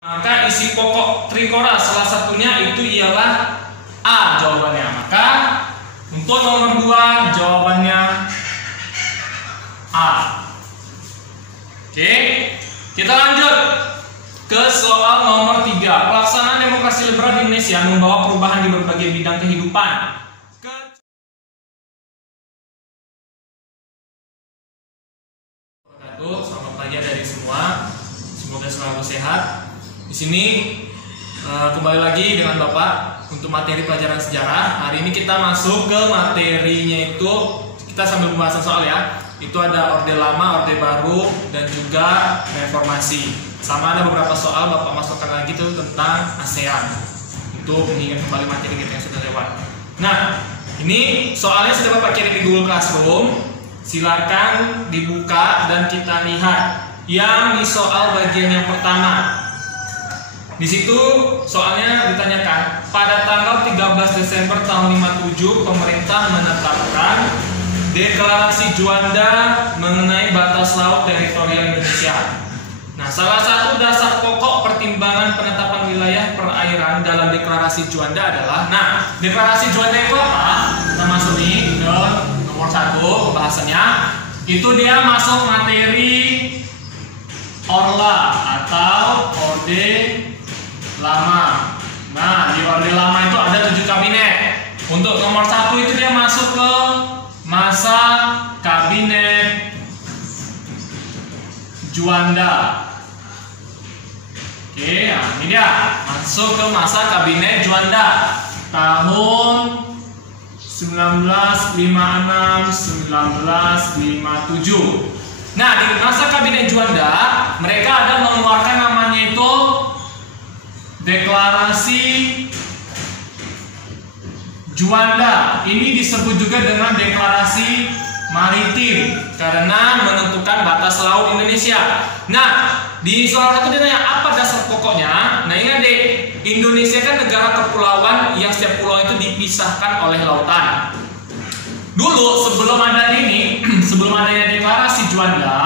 Maka isi pokok trikora salah satunya itu ialah A jawabannya. Maka untuk nomor 2 jawabannya A. Oke, kita lanjut ke soal nomor 3. Pelaksanaan demokrasi liberal di Indonesia membawa perubahan di berbagai bidang kehidupan. Selamat pagi dari semua. Semoga selalu sehat. Di sini kembali lagi dengan Bapak untuk materi pelajaran sejarah. Hari ini kita masuk ke materinya itu, kita sambil pembahasan soal ya. Itu ada Orde Lama, Orde Baru, dan juga Reformasi. Sama ada beberapa soal Bapak masukkan lagi tuh tentang ASEAN. Untuk mengingat kembali materi kita yang sudah lewat. Nah, ini soalnya sudah Bapak kirim di Google Classroom. Silakan dibuka dan kita lihat yang di soal bagian yang pertama. Di situ soalnya ditanyakan, pada tanggal 13 Desember tahun 57 pemerintah menetapkan Deklarasi Juanda mengenai batas laut teritorial Indonesia. Nah, salah satu dasar pokok pertimbangan penetapan wilayah perairan dalam Deklarasi Juanda adalah, nah, Deklarasi Juanda itu apa? Kita masuk nih ke nomor 1 pembahasannya. Itu dia masuk materi Orla atau Orde Lama. Nah, di Orde Lama itu ada 7 kabinet. Untuk nomor 1 itu dia masuk ke masa kabinet Juanda. Oke, nah ini dia masuk ke masa kabinet Juanda tahun 1956-1957. Nah, di masa kabinet Juanda mereka ada mengeluarkan namanya itu Deklarasi Juanda. Ini disebut juga dengan Deklarasi Maritim karena menentukan batas laut Indonesia. Nah, di soal satu ditanya apa dasar pokoknya. Nah, ingat deh, Indonesia kan negara kepulauan yang setiap pulau itu dipisahkan oleh lautan. Dulu sebelum ada ini, sebelum adanya Deklarasi Juanda,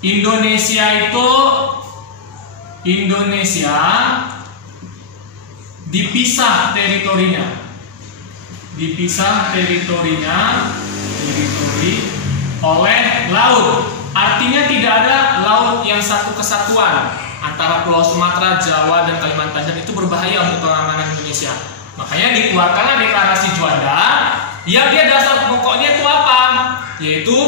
Indonesia dipisah teritorinya. Teritori oleh laut. Artinya tidak ada laut yang satu kesatuan antara Pulau Sumatera, Jawa, dan Kalimantan, dan itu berbahaya untuk keamanan Indonesia. Makanya dikeluarkanlah Deklarasi Juanda. Ya, dia dasar pokoknya itu apa? Yaitu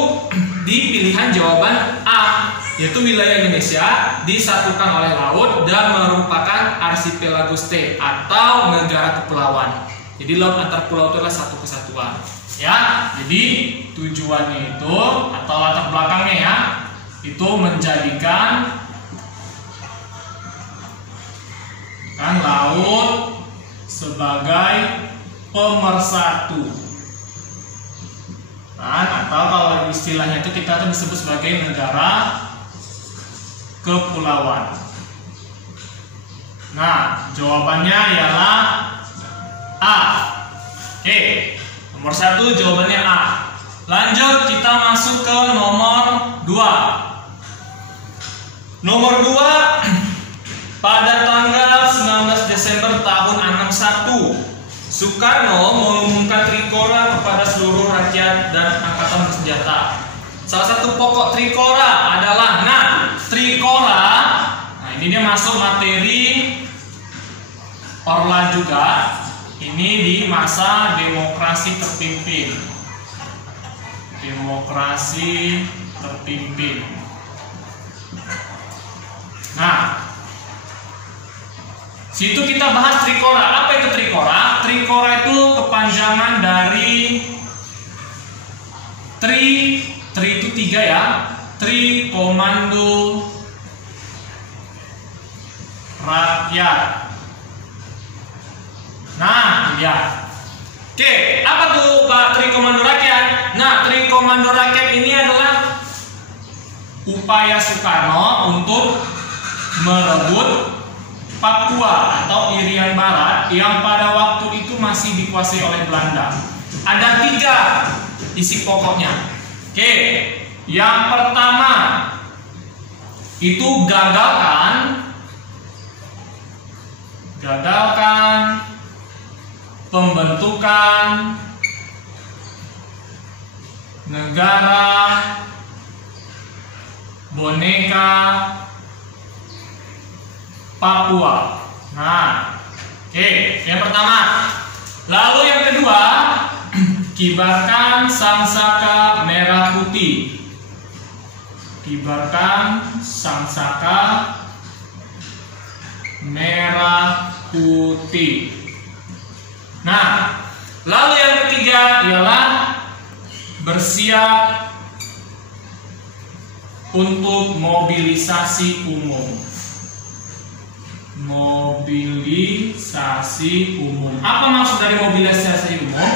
di pilihan jawaban A, yaitu wilayah Indonesia disatukan oleh laut dan merupakan Archipelago State atau negara kepulauan. Jadi laut antar pulau itu adalah satu kesatuan. Ya, jadi tujuannya itu atau latar belakangnya ya, itu menjadikan laut sebagai pemersatu. Atau kalau istilahnya itu kita tuh disebut sebagai negara kepulauan. Nah, jawabannya ialah A. Oke, nomor 1 jawabannya A. Lanjut kita masuk ke nomor 2. Nomor 2, pada tanggal 19 Desember tahun 61 Soekarno mengumumkan trikora kepada seluruh rakyat dan angkatan bersenjata. Salah satu pokok trikora adalah, trikora. Nah, ini dia masuk materi Orla juga. Ini di masa demokrasi terpimpin. Demokrasi terpimpin. Nah, situ kita bahas trikora. Apa itu trikora? Trikora itu kepanjangan dari tri itu 3 ya. Tri Komando Rakyat. Nah, ya. Oke, apa tuh Pak Tri Komando Rakyat? Nah, Tri Komando Rakyat ini adalah upaya Soekarno untuk merebut Papua atau Irian Barat yang pada waktu itu masih dikuasai oleh Belanda. Ada 3 isi pokoknya. Oke, yang pertama itu gagalkan menggagalkan pembentukan negara boneka Papua. Nah, oke, yang pertama. Lalu yang kedua, kibarkan sangsaka merah putih. Kibarkan sangsaka merah putih. Nah, lalu yang ketiga ialah bersiap untuk mobilisasi umum. Mobilisasi umum. Apa maksud dari mobilisasi umum?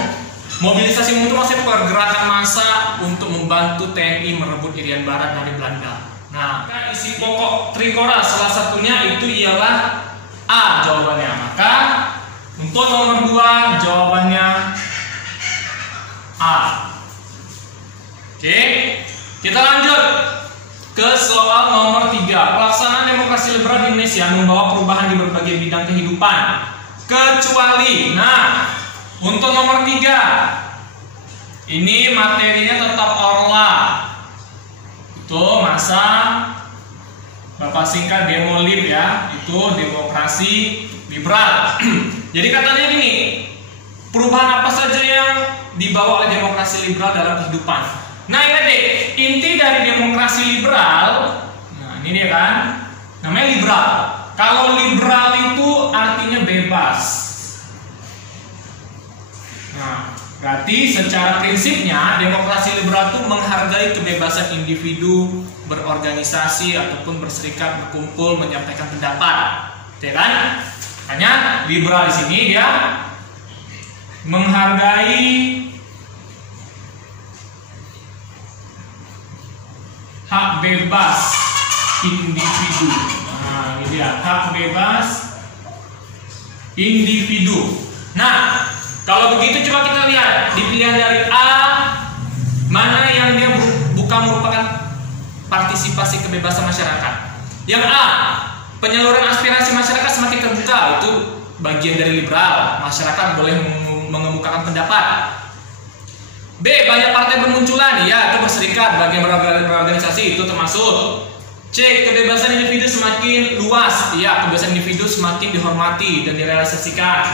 Mobilisasi umum itu maksudnya pergerakan massa untuk membantu TNI merebut Irian Barat dari Belanda. Nah, isi pokok Trikora salah satunya itu ialah A jawabannya. Maka untuk nomor 2 jawabannya A. Oke, kita lanjut ke soal nomor 3. Pelaksanaan demokrasi liberal di Indonesia membawa perubahan di berbagai bidang kehidupan kecuali. Nah, untuk nomor 3 ini materinya tetap orla. Itu masa Bapak singkat demolib ya, itu demokrasi liberal. Jadi katanya gini, perubahan apa saja yang dibawa oleh demokrasi liberal dalam kehidupan. Nah, ingat deh, inti dari demokrasi liberal, nah ini dia kan, namanya liberal. Kalau liberal itu artinya bebas. Nah, berarti secara prinsipnya demokrasi liberal itu menghargai kebebasan individu berorganisasi ataupun berserikat, berkumpul, menyampaikan pendapat, ya kan? Hanya liberal di sini dia menghargai hak bebas individu. Nah, ini dia hak bebas individu. Nah, kalau begitu coba kita lihat di pilihan dari A mana yang dia bukan merupakan partisipasi kebebasan masyarakat. Yang A, penyaluran aspirasi masyarakat semakin terbuka, itu bagian dari liberal. Masyarakat boleh mengemukakan pendapat. B, banyak partai bermunculan, ya itu berserikat, bagian berorganisasi itu termasuk. C, kebebasan individu semakin luas, ya kebebasan individu semakin dihormati dan direalisasikan.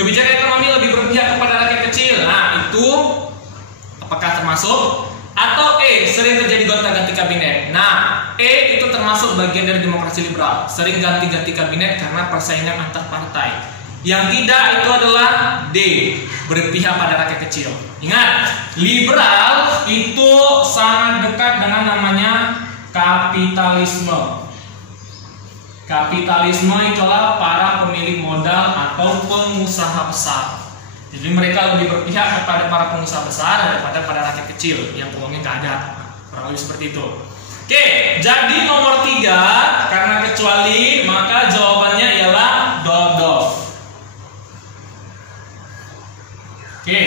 Kebijakan ekonomi lebih berpihak kepada rakyat kecil, nah itu apakah termasuk? Atau E, sering terjadi gonta-ganti kabinet. Nah, E itu termasuk bagian dari demokrasi liberal, sering ganti-ganti kabinet karena persaingan antar partai. Yang tidak itu adalah D, berpihak pada rakyat kecil. Ingat, liberal itu sangat dekat dengan namanya kapitalisme. Kapitalisme itulah para pemilik modal atau pengusaha besar. Jadi mereka lebih berpihak kepada para pengusaha besar daripada pada rakyat kecil yang uangnya nggak ada. Kurang lebih seperti itu. Oke, jadi nomor 3 karena kecuali maka jawabannya ialah dodol. Oke.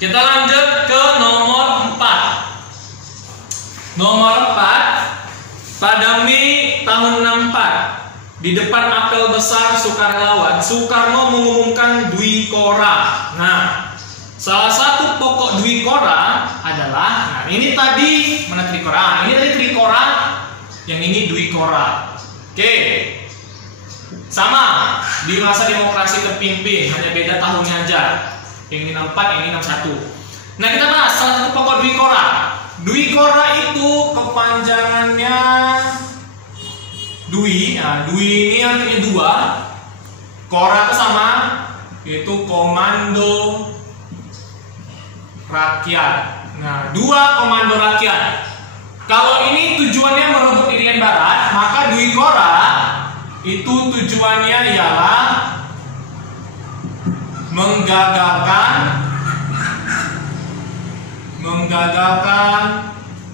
Kita lanjut ke nomor 4. Nomor 4 pada Mei tahun 64 di depan apel besar sukarelawan, Soekarno mengumumkan Dwi Kora. Nah, salah satu pokok Dwi Kora adalah, nah ini tadi mana Trikora? Ini tadi Trikora, yang ini Dwi Kora. Oke, sama di masa demokrasi terpimpin, hanya beda tahunnya aja. Yang ini 64, yang ini 61. Nah kita bahas salah satu pokok Dwi Kora. Dwi Kora itu kepanjangannya Dwi, nah Dwi ini artinya 2. Kora itu sama, itu komando rakyat. Nah, 2 komando rakyat. Kalau ini tujuannya merebut Irian Barat, maka Dwi Kora itu tujuannya ialah menggagalkan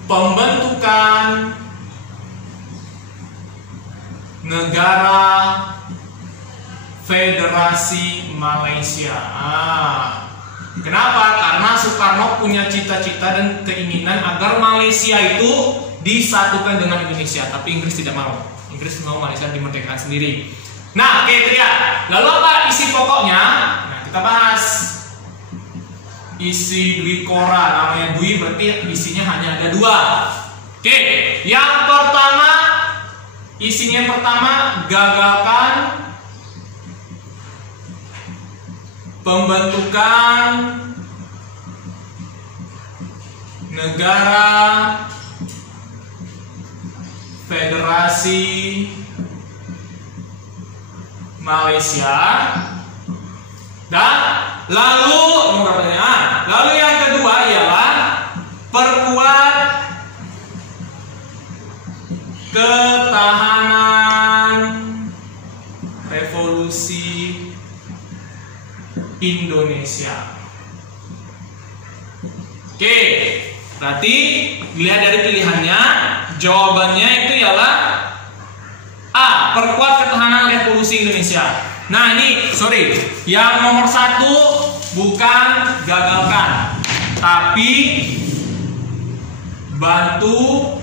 pembentukan negara Federasi Malaysia. Kenapa? Karena Soekarno punya cita-cita dan keinginan agar Malaysia itu disatukan dengan Indonesia, tapi Inggris tidak mau. Inggris mau Malaysia dimerdekakan sendiri. Nah, oke itu dia. Lalu apa isi pokoknya? Nah, kita bahas. Isi Dwi Kora, namanya Dwi berarti isinya hanya ada 2. Oke, yang pertama, isinya yang pertama, gagalkan pembentukan negara Federasi Malaysia. Dan lalu yang kedua ialah perkuat ketahanan revolusi Indonesia. Oke, berarti dilihat dari pilihannya, jawabannya itu ialah A, perkuat ketahanan revolusi Indonesia. Nah ini, sorry, yang nomor 1 bukan gagalkan, tapi bantu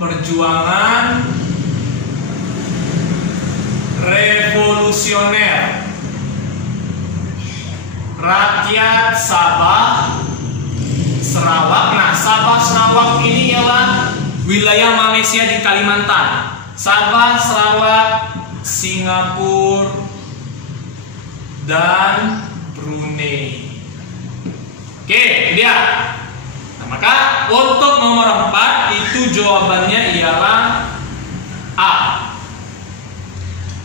perjuangan revolusioner rakyat Sabah Sarawak. Nah, Sabah Sarawak ini ialah wilayah Malaysia di Kalimantan. Sabah, Sarawak, Singapura, dan Brunei. Oke, dia. Nah, maka untuk nomor 4 itu jawabannya ialah A.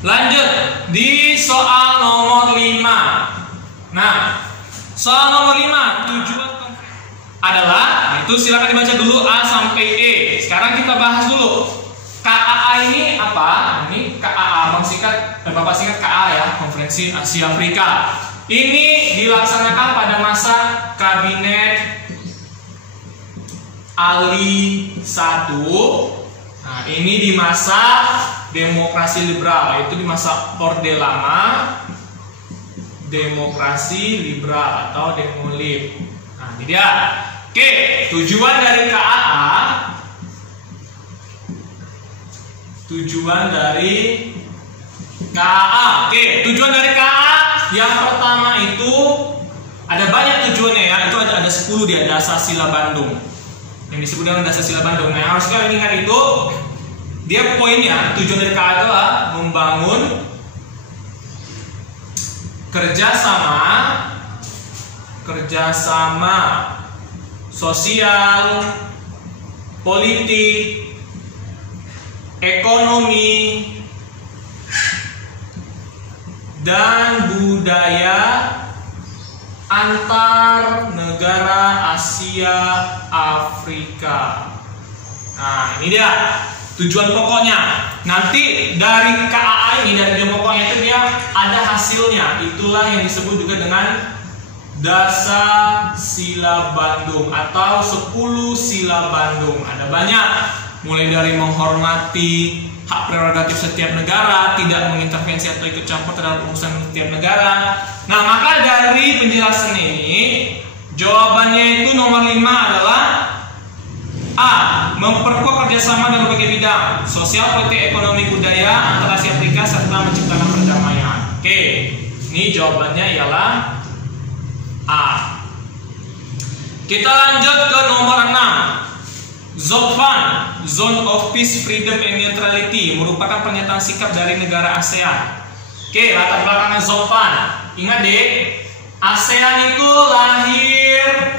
Lanjut di soal nomor 5. Nah, soal nomor 5 tujuan adalah, itu silakan dibaca dulu A sampai E. Sekarang kita bahas dulu. KAA ini apa? Ini KAA, Bapak singkat KAA ya, Konferensi Asia Afrika. Ini dilaksanakan pada masa Kabinet Ali 1. Nah, ini di masa demokrasi liberal, yaitu di masa Orde Lama, demokrasi liberal atau demolib. Nah, ini dia. Oke, tujuan dari KAA. Oke, tujuan dari KAA yang pertama itu ada banyak tujuannya ya. Itu ada 10 dia, Dasar Sila Bandung. Yang disebut dengan Dasar Sila Bandung. Nah, yang harus kalian ingat itu dia poinnya, tujuan dari KAA adalah membangun kerjasama sosial, politik, ekonomi, dan budaya antar negara Asia Afrika. Nah, ini dia tujuan pokoknya. Nanti dari KAA ini, dari tujuan pokoknya itu dia ada hasilnya. Itulah yang disebut juga dengan Dasar Sila Bandung atau 10 Sila Bandung. Ada banyak, mulai dari menghormati hak prerogatif setiap negara, tidak mengintervensi atau ikut campur terhadap urusan setiap negara. Nah, maka dari penjelasan ini, jawabannya itu nomor 5 adalah A. Memperkuat kerjasama dalam berbagai bidang sosial, politik, ekonomi, budaya antara Asia Afrika serta menciptakan perdamaian. Oke, ini jawabannya ialah A. Kita lanjut ke nomor 6. ZOPAN, Zone of Peace, Freedom and Neutrality, merupakan pernyataan sikap dari negara ASEAN. Oke, latar belakangnya ZOPAN. Ingat deh, ASEAN itu lahir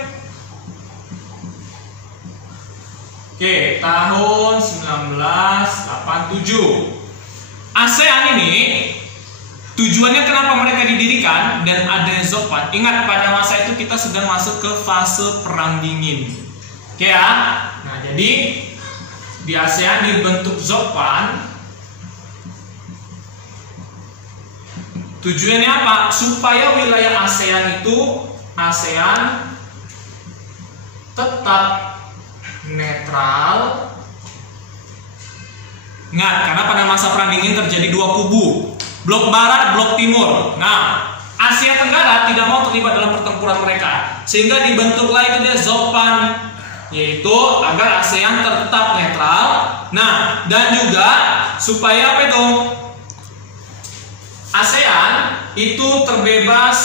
tahun 1987. ASEAN ini tujuannya kenapa mereka didirikan dan ada ZOPAN. Ingat, pada masa itu kita sedang masuk ke fase perang dingin. Oke ya. Nah, jadi di ASEAN dibentuk ZOPAN. Tujuannya apa? Supaya wilayah ASEAN tetap netral. Ingat, karena pada masa perang dingin terjadi 2 kubu, blok barat, blok timur. Nah, Asia Tenggara tidak mau terlibat dalam pertempuran mereka, sehingga dibentuklah itu dia ZOPAN yaitu agar ASEAN tetap netral. Nah, dan juga supaya apa itu? ASEAN itu terbebas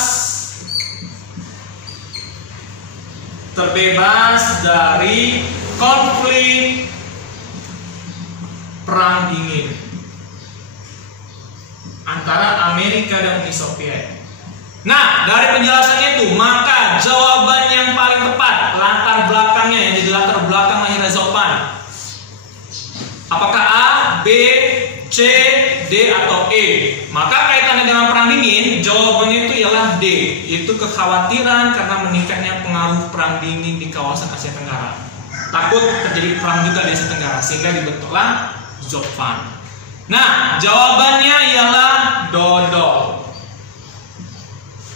dari konflik perang dingin antara Amerika dan Uni Soviet. Nah, dari penjelasannya itu, maka jawaban yang paling tepat, latar belakangnya yang jadi latar belakang lahirnya Zoppan, apakah A, B, C, D, atau E? Maka kaitannya dengan perang dingin, jawabannya itu ialah D, yaitu kekhawatiran karena meningkatnya pengaruh perang dingin di kawasan Asia Tenggara. Takut terjadi perang juga di Asia Tenggara, sehingga dibentuklah Zoppan. Nah, jawabannya ialah dodol.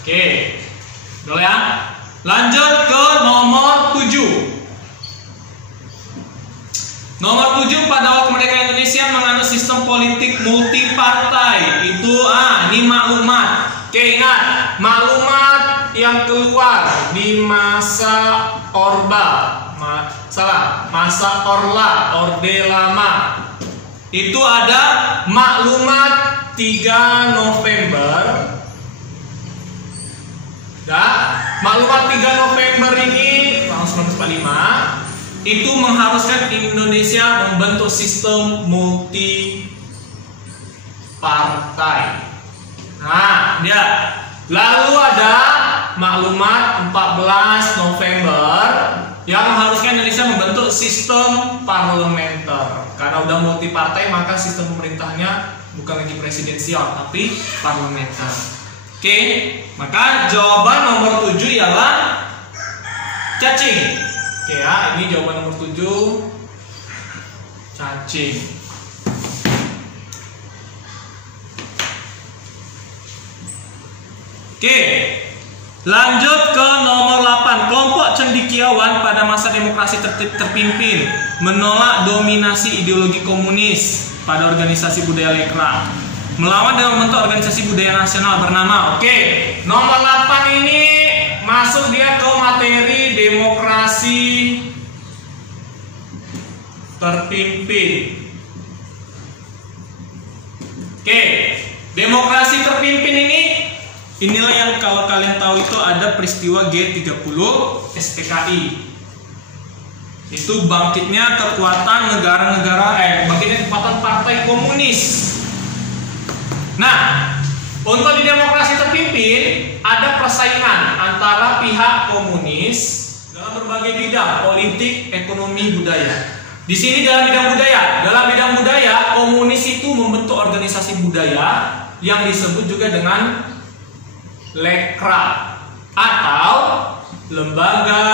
Oke, dulu ya. Lanjut ke nomor 7. Nomor 7, pada awal kemerdekaan Indonesia menganut sistem politik multipartai. Itu ini maklumat. Oke, ingat, maklumat yang keluar di masa masa Orde Lama. Itu ada maklumat 3 November. Maklumat 3 November ini tahun 1945 itu mengharuskan Indonesia membentuk sistem multi partai. Nah, dia. Lalu ada maklumat 14 November yang mengharuskan Indonesia membentuk sistem parlementer. Karena udah multi partai, maka sistem pemerintahnya bukan lagi presidensial tapi parlementer. Oke, maka jawaban nomor 7 ialah cacing. Oke ya, ini jawaban nomor 7, cacing. Oke, lanjut ke nomor 8. Kelompok cendekiawan pada masa demokrasi terpimpin menolak dominasi ideologi komunis pada organisasi budaya Lekra, melawan dengan membentuk organisasi budaya nasional bernama. Oke, nomor 8 ini masuk dia ke materi demokrasi terpimpin. Oke, demokrasi terpimpin inilah yang kalau kalian tahu itu ada peristiwa G30 SPKI. Itu bangkitnya kekuatan bangkitnya kekuatan partai komunis. Nah, untuk di demokrasi terpimpin ada persaingan antara pihak komunis dalam berbagai bidang politik, ekonomi, budaya. Di sini dalam bidang budaya, komunis itu membentuk organisasi budaya yang disebut juga dengan Lekra atau Lembaga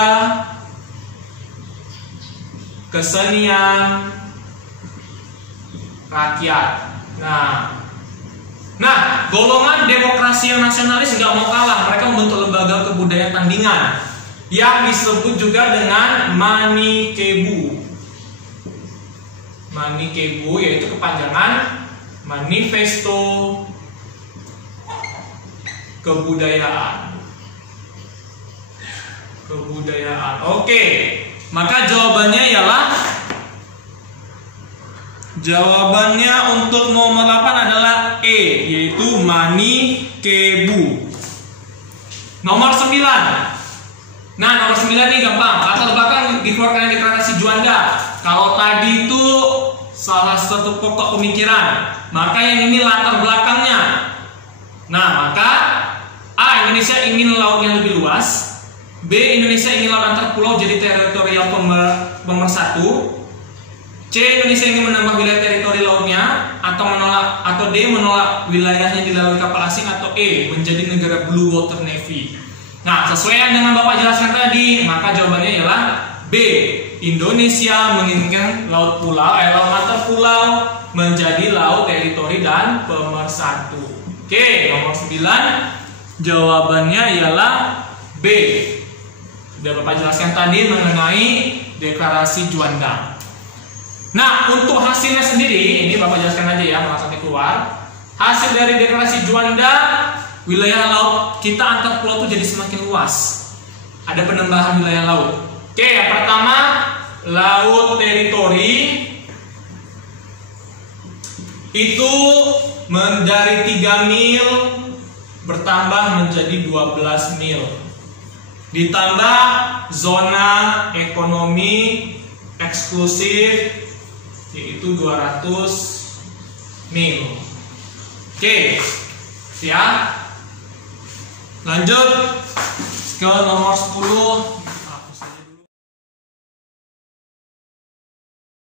Kesenian Rakyat. Nah, golongan demokrasi yang nasionalis nggak mau kalah. Mereka membentuk lembaga kebudayaan tandingan yang disebut juga dengan Manikebu. Manikebu yaitu kepanjangan Manifesto Kebudayaan. Oke, maka jawabannya untuk nomor 8 adalah E, yaitu Manikebu. Nomor 9. Nah, nomor 9 ini gampang. Latar belakang dikeluarkan deklarasi Juanda. Kalau tadi itu salah satu pokok pemikiran, maka yang ini latar belakangnya. Nah, maka A, Indonesia ingin lautnya lebih luas. B, Indonesia ingin laut antar pulau jadi teritorial pemersatu. C, Indonesia ingin menambah wilayah teritori lautnya. Atau D, menolak wilayahnya dilalui kapal asing. Atau E, menjadi negara Blue Water Navy. Nah, sesuai yang dengan Bapak jelaskan tadi, maka jawabannya ialah B, Indonesia menginginkan laut antar pulau menjadi laut teritori dan pemersatu. Oke, nomor 9 jawabannya ialah B. Sudah Bapak jelaskan tadi mengenai deklarasi Juanda. Nah, untuk hasilnya sendiri, ini Bapak jelaskan aja ya, langsung keluar. Hasil dari deklarasi Juanda, wilayah laut kita antar pulau itu jadi semakin luas. Ada penambahan wilayah laut. Oke, yang pertama laut teritori itu dari 3 mil bertambah menjadi 12 mil. Ditambah zona ekonomi eksklusif yaitu 200 mil. Oke, siap. Lanjut ke nomor 10.